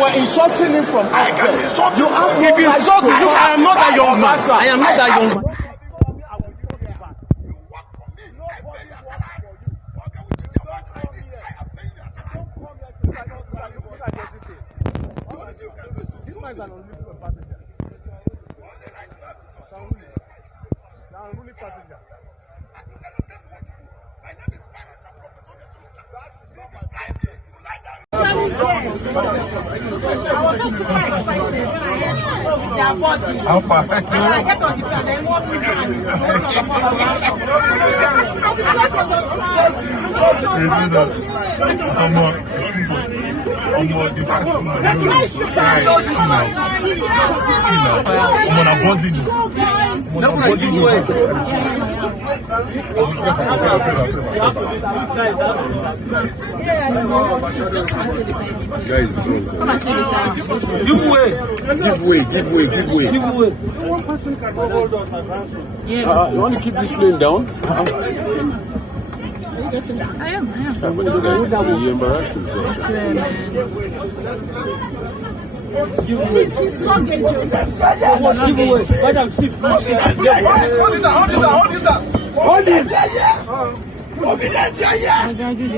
were insulting him from I can insult you. If you insult me, I am not that young man. I am not that young man. This man is an unlimited passenger. Now, unruly passenger. How far? And then I get on the plan, then one week Guys, Give way. one person can hold us advance. You want to keep this plane down? I am. You embarrassed himself. His luggage. Give away. Madam Chief. Hold this up. Hold it. Obidient, I don't think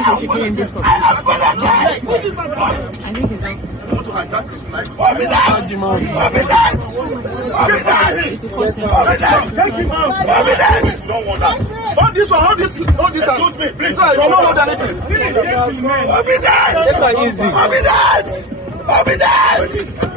I should be in this couple. I think it's up to Hold this one, hold this. Excuse me, please. You're not moderating. Obidient.